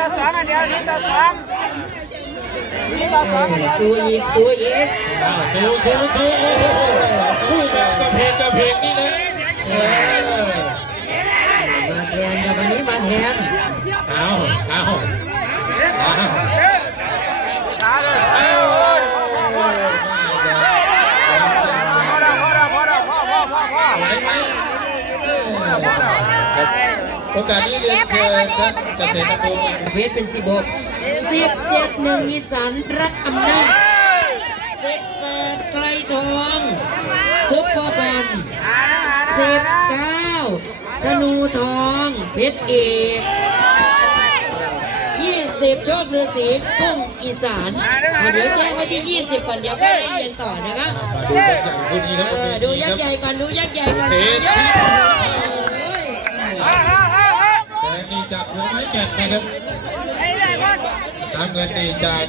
ต่อสองอันเดียวหนึ่งต่อสองหนึ่งต่อสองอันเดียวสู้อีกสู้อีกอ้าวสู้สู้สู้โอ้โหสู้แบบกระเพงกระเพงนี่เลย โอกาสนี้เรียนเชิญท่านเกษตรกรเพชรเป็นสิบหกสิบเจ็ดหนึ่งอีสานรักอำนาจสิบแปดไกลทองซุปเปอร์บอลสิบเก้าธนูทองเพชรเอกยี่สิบโชคฤาษีกุ้งอีสานอะเดี๋ยวแจ้งไว้ที่ยี่สิบก่อนเดี๋ยวไปเรียนต่อนะคะมาดูยักษ์ใหญ่คนนี้นะเออดูยักษ์ใหญ่ก่อนดูยักษ์ใหญ่ก่อน จากหัวไม้แก่นนะครับน้ำเงินนี่จาก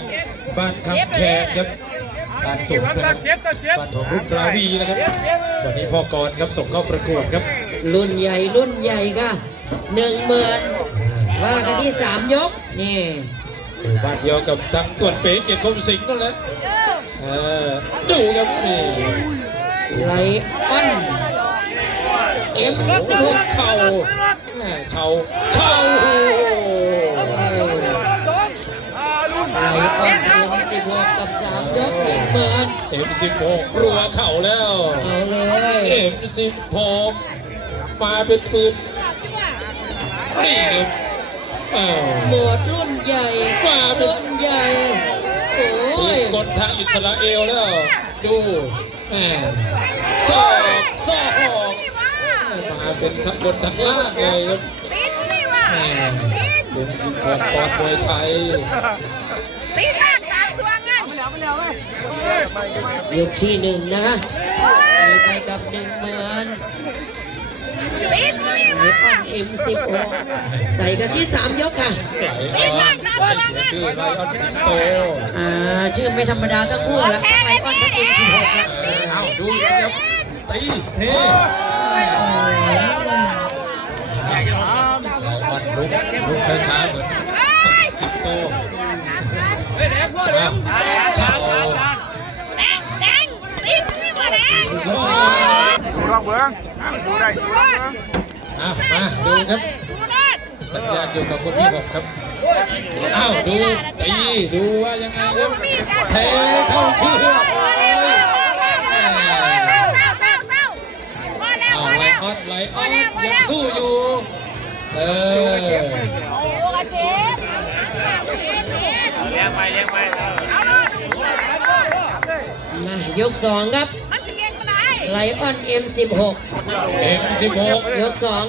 บ้านคำแขกครับการส่งนะครับบ้านของรุ่นราวีนะครับ วันนี้พ่อกรครับส่งเข้าประกวดครับ รุ่นใหญ่รุ่นใหญ่ค่ะหนึ่งหมื่นว่ากันที่สามยกนี่อยู่บ้านเดียวกับทั้งตวนเป๋เกียรติคมสิงห์นั่นแหละเออดูครับนี่ไลออน เอ็มสิบหเข่าแม่เข่าเข่าไลออนเอ็มสิบหกกับสามยกหนึ่งหมื่นเอ็มสิบหกรัวเข่าแล้วเอาเลยเอ็มสิบหกมาเป็นปืนนี่ครับอ้าวหมดรุ่นใหญ่มาเป็นรุ่นใหญ่โอ้ยกลทางอิสราเอลแล้ว ดูแหม่อกซอก เป็นทั้งบนทั้งล่างเลยครับแหม่เป็นสิบหกปอนด์มวยไทยยกที่หนึ่งนะคะมีไปกับหนึ่งหมื่นไลออนเอ็มสิบหกใส่กันที่สามยกค่ะไหลออนไม่เสียชื่อไลออนสิงโตอ่าชื่อไม่ธรรมดาทั้งคู่แล้วไลออนกับเอ็มสิบหกครับเอาดูสิครับตีเทไลุกลุกช้าๆเหมือนสิงโตอะเข้าดูรอบเบิ้งดูด้ดูรอบเบิ้งอะมาดูครับสัญญาณอยู่กับคนที่หกครับอ้าวดูตีดูว่ายังไงครับเทเข้าเชือก อ้าวไลออนไลออนยังสู้อยู่ เออเลี้ยงไปเลี้ยงไปมายกสองครับไลออนเอ็มสิบหกเอ็มสิบหกยกสอง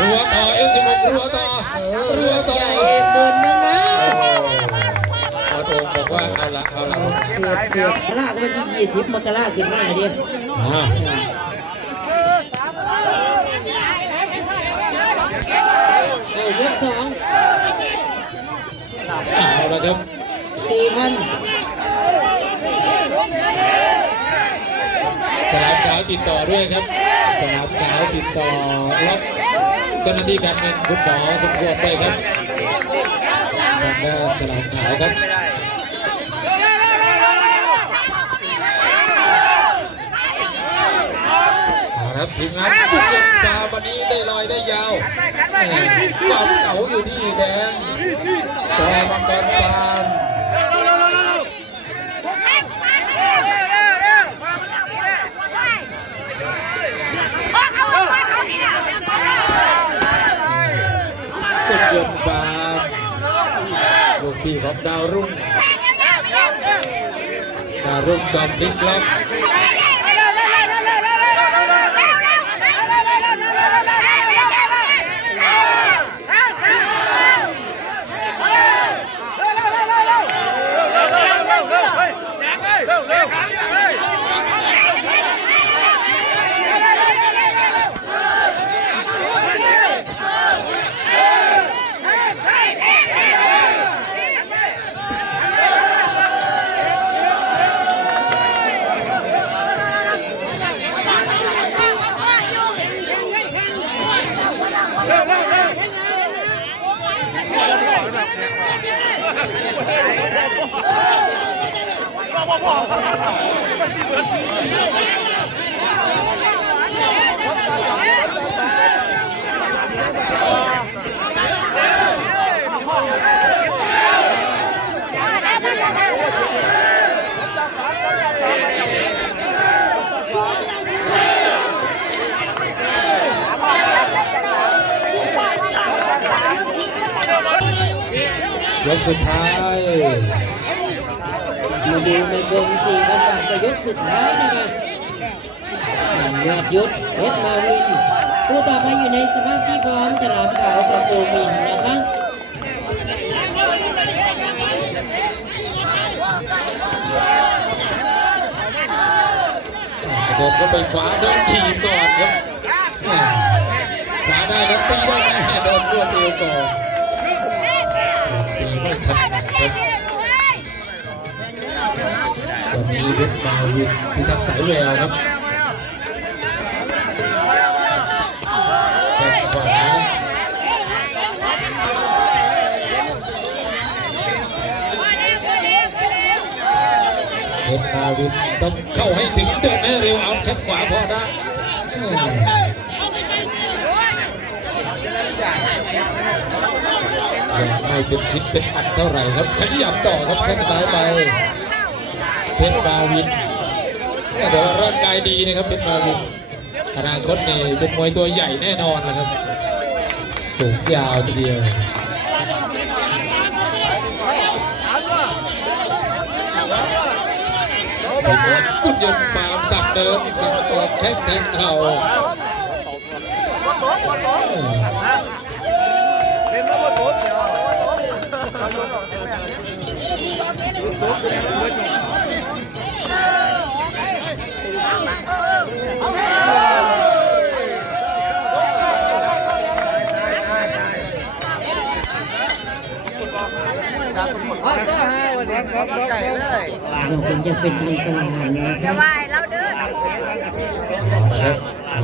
รัวต่อเอ็มสิบหกรัวต่อรัวต่อใหญ่หมื่นนึงนะพอโตบอกว่าเอาละเอาละเสียบเสียบลากวันที่ยี่สิบมกราขึ้นมาเดียว เอาละครับสี่พันฉลามขาวติดต่อด้วยครับฉลามขาวติดต่อรับเจ้าหน้าที่การเงินคุณหมอสมควรด้วยครับทางด้านฉลามขาวครับครับทีมงานบุกยงฟ้าวันนี้ได้ลอยได้ยาว ความเก่าอยู่ที่แดงจอมังกรฟาร์มเป็นยนต์ฟาร์มลูกที่ของดาวรุ่งดาวรุ่งจอมพลิกล็อก ยกสุดท้าย มาดูมาชมสี่พันบาทกับยกสุดท้ายนะครับยอดยุทธเพชรมาวิน ผู้ต่อไปอยู่ในสภาพที่พร้อมฉลามขาวกับตูมินนะคะกระโดดเข้าไปขวาโดนทีก่อนครับขวาได้ครับตีได้ไหมโดนตัวเดียวก่อนตีไม่ถนัดครับ ตอนนี้เพชรมาวินพิทักษ์สายแววครับแข้งขวาเพชรมาวินต้องเข้าให้ถึงเดินให้เร็วเอาแข้งขวาพอได้ยังไม่เป็นชิ้นเป็นอันเท่าไหร่ครับขยับต่อครับแข้งซ้ายไป เพชรมาวินแต่ว่าร่างกายดีนะครับเพชรมาวินอนาคตนี่เป็นมวยตัวใหญ่แน่นอนนะครับ สูงยาวทีเดียวผมว่ากุญยนต์ฟามสับเดิมสับตัวแข้งแทงเข่าเราางการนะคะไหวเราเด้อะครับอ่า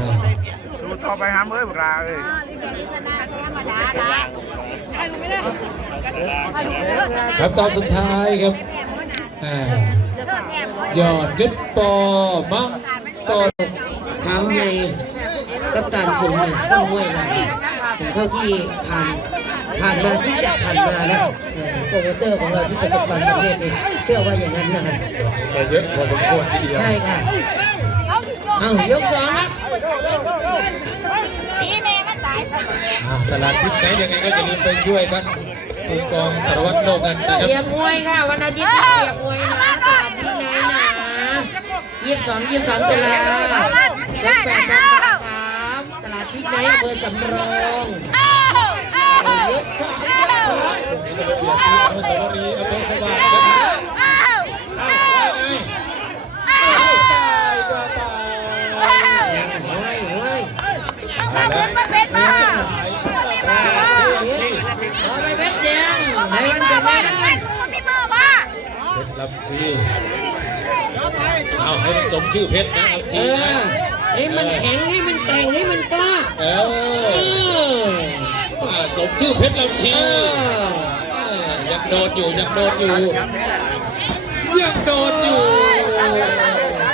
ดูต่อไปหาเมื่อยบราเลยธรรมดาละให้รู้ไม่ได้ให้รู้เด้อครับตอนสุดท้ายครับอ่ายอดยุดปอมังกรเท้าในกับการสูงต้องห้วยเราเท่าที่ผ่าน ผ่านมาที่จะผ่านมาแล้วโปรโมเตอร์ของเราที่ประสบความสำเร็จนี่เชื่อว่าอย่างนั้นนะครับแกเยอะพอสมควรทีเดียวใช่ค่ะเอายกสองครับตีแม่มันตายไปอ่าตลาดพิษไหนยังไงก็อย่าลืมไปช่วยกันผู้กองสารวัตรโลกกันนะคเตรียรับมมวยค่ะวันอาทิตย์นี้เตรียมมวยนะตลาดพินัยนะยี่สิบสองยี่สิบสองตุลาชกแปดนาฬิกาครับตลาดพินัยอำเภอสำโรงยกสองยกสองนี่ก็เป็นเกียรติอนุสาวรีย์อำเภอสว่างครับอ้าวว่าไง ล้วมันเป็นบ้าเอาไปเพชรแดงในวันจะไม่ได้พี่พ่อบ้าเพชรลำชีเอาให้มันสมชื่อเพชรนะลำเอชีอนะให้มันแข็งให้มันแกร่งให้มันกล้า เอเออออ่า สมชื่อเพชรลำชีเออเออยังโดนอยู่ยังโดนอยู่ยังโดนอยู่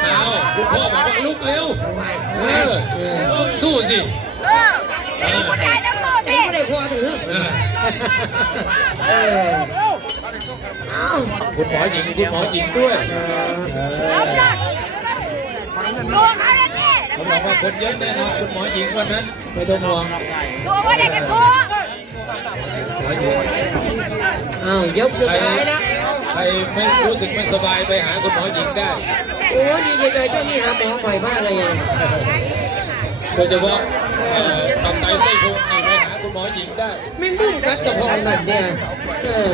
เอาคุณพ่อบอกว่าลุกเร็วเออสู้สิเออมีคนตายทั้งหมดใจเนี่ยไม่ได้พอถือเออเออเอาคุณหมอหญิงคุณหมอหญิงด้วยเออตัวเขาเนี่ยเขาบอกว่าคนเยอะแน่นอนคุณหมอหญิงวันนั้นไม่ต้องห่วงตัวว่าได้กันตัวหม อหญิงเอายกสุดใครท้ายแล้วใครไม่รู้สึกไม่สบายไปหาคุณหมอหญิงได้ โอ้ดีใจใจช่วงนี้หาหมอบ่อยมากเลยอะโดยเฉพาะเอ่อตับไตไส้พุงนี่ไปหาคุณหมอหญิงได้แม่งบุ้มกัดกับห้องนั่นเนี่ยเออ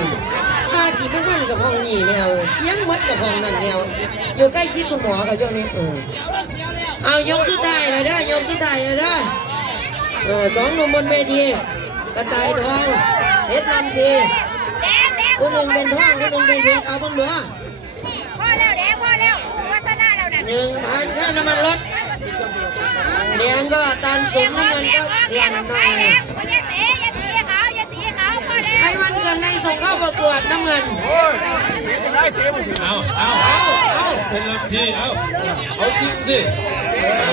พาขี่มันบุ้มกับห้องนี่แนวเสียงมัดกับห้องนั่นแนวอยู่ใกล้ชิดคุณหมอกับช่วงนี้เออเอายกสุดท้ายเลยได้อยกสุดท้ายเลยได้เออสองหนุ่มบนเวที กระต่ายทองเพชรลำทีคนหนึ่งเป็นทองคนหนึ่งเป็นเพชรเอาบ้างเด้อพ่อแล้วแดงพ่อแล้ววาสนาแล้วนั่นหนึ่งพันค่าน้ำมันรถแดงก็ตันสูงน้ำมันก็เทียมหน่อยให้วันเกิดในส่งเข้าประกวดน้ำเงินได้เจ๊มาสิเอาเอาเอาเอาเป็นลำทีเอาเอาจริงสิ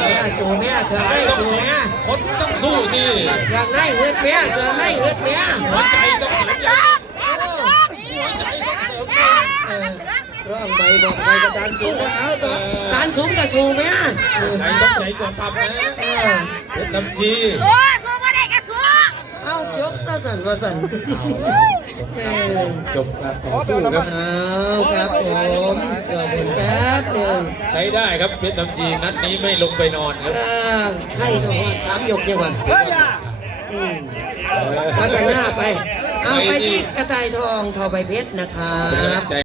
แม่สู้แม่เกิดได้ต้องสู้สู้แม่คน ต้องสู้สิอย่างได้เฮ็ดแม่เกิดได้เฮ็ดแม่หัวใจต้องเสียงใหญ่เออหัวใจต้องเสริมกันเออร้องใบบอกใบกระดานสูงเอาตัวดานสูงกับสู้แม่เออใจต้องใหญ่กว่าตับนะเออเป็นลำทีโอ้ยกูไม่ได้กระสุนเอาจบซะสันว่าสันเออ จบการต่อสู้ครับเอาครับผมขอบคุณครับเออใช้ได้ครับเพชรลำจีนัดนี้ไม่ลงไปนอนครับเออให้ตัวสามยกยังวะอืมพัฒนาไป เอาไปที่กระต่ายทองทอใบเพชรนะครัเป็นบกำลังใจ